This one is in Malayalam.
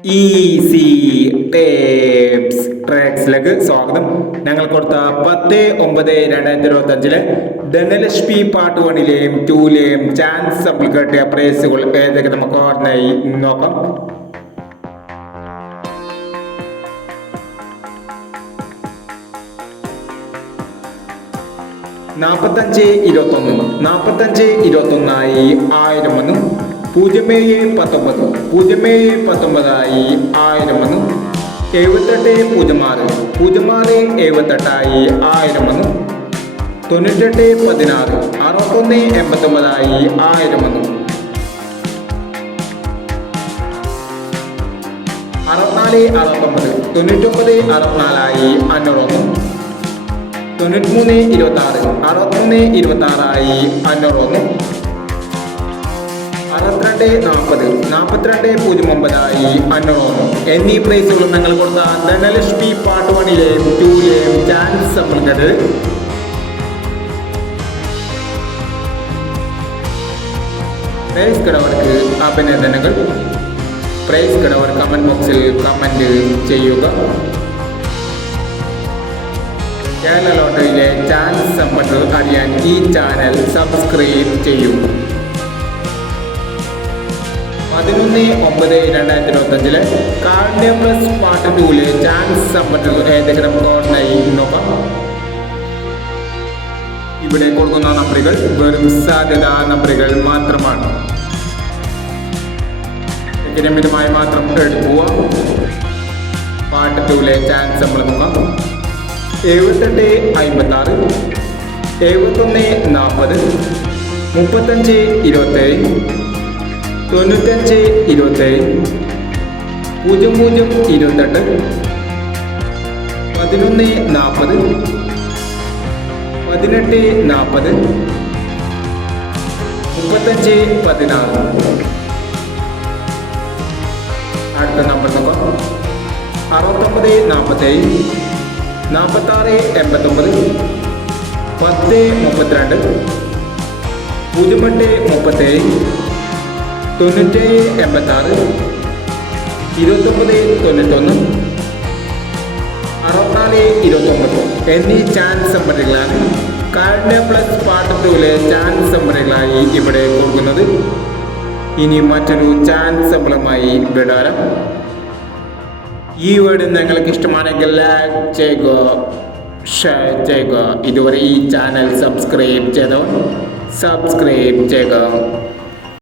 ഈസി ടേപ്സ് ട്രാക്സിലേക്ക് സ്വാഗതം. ഞങ്ങൾ കൊടുത്ത പത്ത് ഒമ്പത് രണ്ടായിരത്തി ഇരുപത്തി അഞ്ചിലെ ധനലക്ഷ്മി പാർട്ട് വണ്ണിലെയും ടൂലെയും ചാൻസ് കിട്ടിയ പ്രൈസുകൾ ഏതൊക്കെ നമുക്ക് ഓർമ്മയായി? നോക്കാം. നാൽപ്പത്തഞ്ച് ഇരുപത്തൊന്ന്. നാൽപ്പത്തഞ്ച് ഇരുപത്തൊന്നായി ആയിരം വന്നു. പൂജ്യം ഏഴ് പത്തൊമ്പത്. പൂജ്യം ഏഴ് പത്തൊമ്പതായി ആയിരം വന്നു എഴുപത്തെട്ട് പൂജ്യം ആറ് പൂജ്യം ആറ് എഴുപത്തെട്ടായി ആയിരം വന്നു തൊണ്ണൂറ്റെട്ട് പതിനാറ്. അറുപത്തൊന്ന് എൺപത്തൊമ്പതായി ആയിരം വന്നു അറുപത്തിനാല് അറുപത്തൊമ്പത്. തൊണ്ണൂറ്റൊമ്പത് അറുപത്തിനാലായി അഞ്ഞൂറൊന്ന് തൊണ്ണൂറ്റിമൂന്ന് ഇരുപത്തി ആറ് അറുപത്തൊന്ന് ഇരുപത്തി ആറായി അഞ്ഞൂറൊന്ന് അറുപത്തിരണ്ട് നാൽപ്പത് നാൽപ്പത്തിരണ്ട് പൂജ്യം ഒമ്പതായി അനോ എന്നീ പ്രൈസുകളും ഞങ്ങൾ കൊടുത്ത ധനലക്ഷ്മി പാർട്ട് വണ്ണിലെയും ടൂലെയും ചാൻസ് നമ്മൾക്കത് പ്രൈസ് കിടവർക്ക് അഭിനന്ദനങ്ങൾ. പ്രൈസ് കിടവർ കമന്റ് ബോക്സിൽ കമന്റ് ചെയ്യുക. കേരള ലോട്ടറിയിലെ ചാൻസ് സമ്പത്ത് അറിയാൻ ഈ ചാനൽ സബ്സ്ക്രൈബ് ചെയ്യൂ. പതിനൊന്ന് ഒമ്പത് രണ്ടായിരത്തി ഇരുപത്തി കാർഡ് പ്ലസ് പാർട്ട് ടൂൽ ചാൻസ് സമ്പത്ത് ഏതെങ്കിലും കോഡിനായി നോക്കാം ഇവിടെ കൊടുക്കുന്ന നമ്പറുകൾ വെറും സാധ്യത നമ്പറുകൾ മാത്രമാണ്. വിരമിതമായി മാത്രം എടുക്കുക. പാർട്ട് ടൂലെ ചാൻസ് നമ്മൾ എഴുപത്തെട്ട് അമ്പത്തി ആറ് എഴുപത്തൊന്ന് നാൽപ്പത് മുപ്പത്തഞ്ച് ഇരുപത്തേഴ് തൊണ്ണൂറ്റഞ്ച് ഇരുപത്തേഴ് പൂജ്യം പൂജ്യം ഇരുപത്തെട്ട് പതിനൊന്ന് നാൽപ്പത് പതിനെട്ട് നാൽപ്പത് മുപ്പത്തഞ്ച് പതിനാറ്. അടുത്ത നമ്പർ നോക്കാം. അറുപത്തൊമ്പത് നാൽപ്പത്തേഴ് നാൽപ്പത്താറ് എൺപത്തൊമ്പത് പത്ത് മുപ്പത്തിരണ്ട് പൂജ്യം എട്ട് മുപ്പത്തേഴ് തൊണ്ണൂറ്റേഴ് എൺപത്താറ്. ഇരുപത്തൊമ്പത് തൊണ്ണൂറ്റൊന്ന്. അറുപത്തിനാല് ഇരുപത്തൊമ്പത്. എന്നീ ചാൻസ് നമ്പറുകളാണ് കാരുണ്യ പ്ലസ് പാർട്ട് ടൂലെ ചാൻസ് നമ്പറുകളായി ഇവിടെ കൊടുക്കുന്നത് ഇനി മറ്റൊരു ചാൻസ് നമ്പറുമായി വിടാരം. ഈ വീട് നിങ്ങൾക്ക് ഇഷ്ടമാണെങ്കിൽ ലൈക്ക് ചെയ്യുക ഷെയർ ചെയ്യുക. ഇതുവരെ ഈ ചാനൽ സബ്സ്ക്രൈബ് ചെയ്തോ സബ്സ്ക്രൈബ് ചെയ്യുക.